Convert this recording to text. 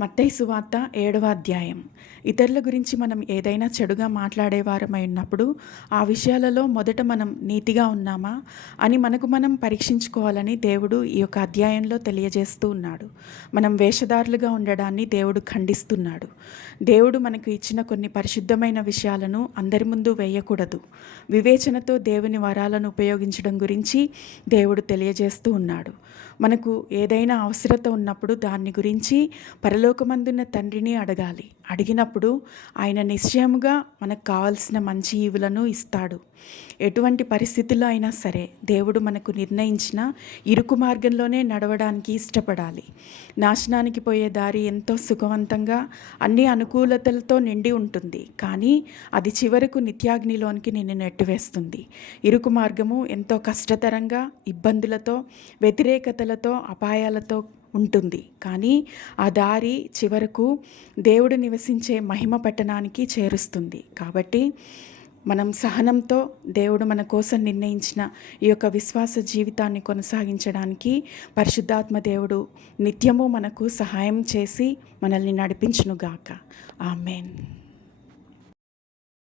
మత్తయి సువార్త ఏడవ అధ్యాయం. ఇతరుల గురించి మనం ఏదైనా చెడుగా మాట్లాడేవారమై ఉన్నప్పుడు ఆ విషయాలలో మొదట మనం నీతిగా ఉన్నామా అని మనకు మనం పరీక్షించుకోవాలని దేవుడు ఈ యొక్క అధ్యాయంలో తెలియజేస్తూ ఉన్నాడు. మనం వేషధారులుగా ఉండడాన్ని దేవుడు ఖండిస్తున్నాడు. దేవుడు మనకు ఇచ్చిన కొన్ని పరిశుద్ధమైన విషయాలను అందరి ముందు వేయకూడదు. వివేచనతో దేవుని వరాలను ఉపయోగించడం గురించి దేవుడు తెలియజేస్తూ ఉన్నాడు. మనకు ఏదైనా అవసరత ఉన్నప్పుడు దాన్ని గురించి పరలోకమందున్న తండ్రిని అడగాలి. అడిగినప్పుడు ఆయన నిశ్చయముగా మనకు కావలసిన మంచి ఈవులను ఇస్తాడు. ఎటువంటి పరిస్థితుల్లో అయినా సరే దేవుడు మనకు నిర్ణయించిన ఇరుకు మార్గంలోనే నడవడానికి ఇష్టపడాలి. నాశనానికి పోయే దారి ఎంతో సుఖవంతంగా అన్ని అనుకూలతలతో నిండి ఉంటుంది. కానీ అది చివరకు నిత్యాగ్నిలోనికి నిన్ను నెట్టివేస్తుంది. ఇరుకు మార్గము ఎంతో కష్టతరంగా ఇబ్బందులతో వ్యతిరేకతలతో అపాయాలతో ఉంటుంది. కానీ ఆ దారి చివరకు దేవుడు నివసించే మహిమ పట్టణానికి చేరుస్తుంది. కాబట్టి మనం సహనంతో దేవుడు మన కోసం నిర్ణయించిన ఈ యొక్క విశ్వాస జీవితాన్ని కొనసాగించడానికి పరిశుద్ధాత్మ దేవుడు నిత్యము మనకు సహాయం చేసి మనల్ని నడిపించునుగాక. ఆమెన్.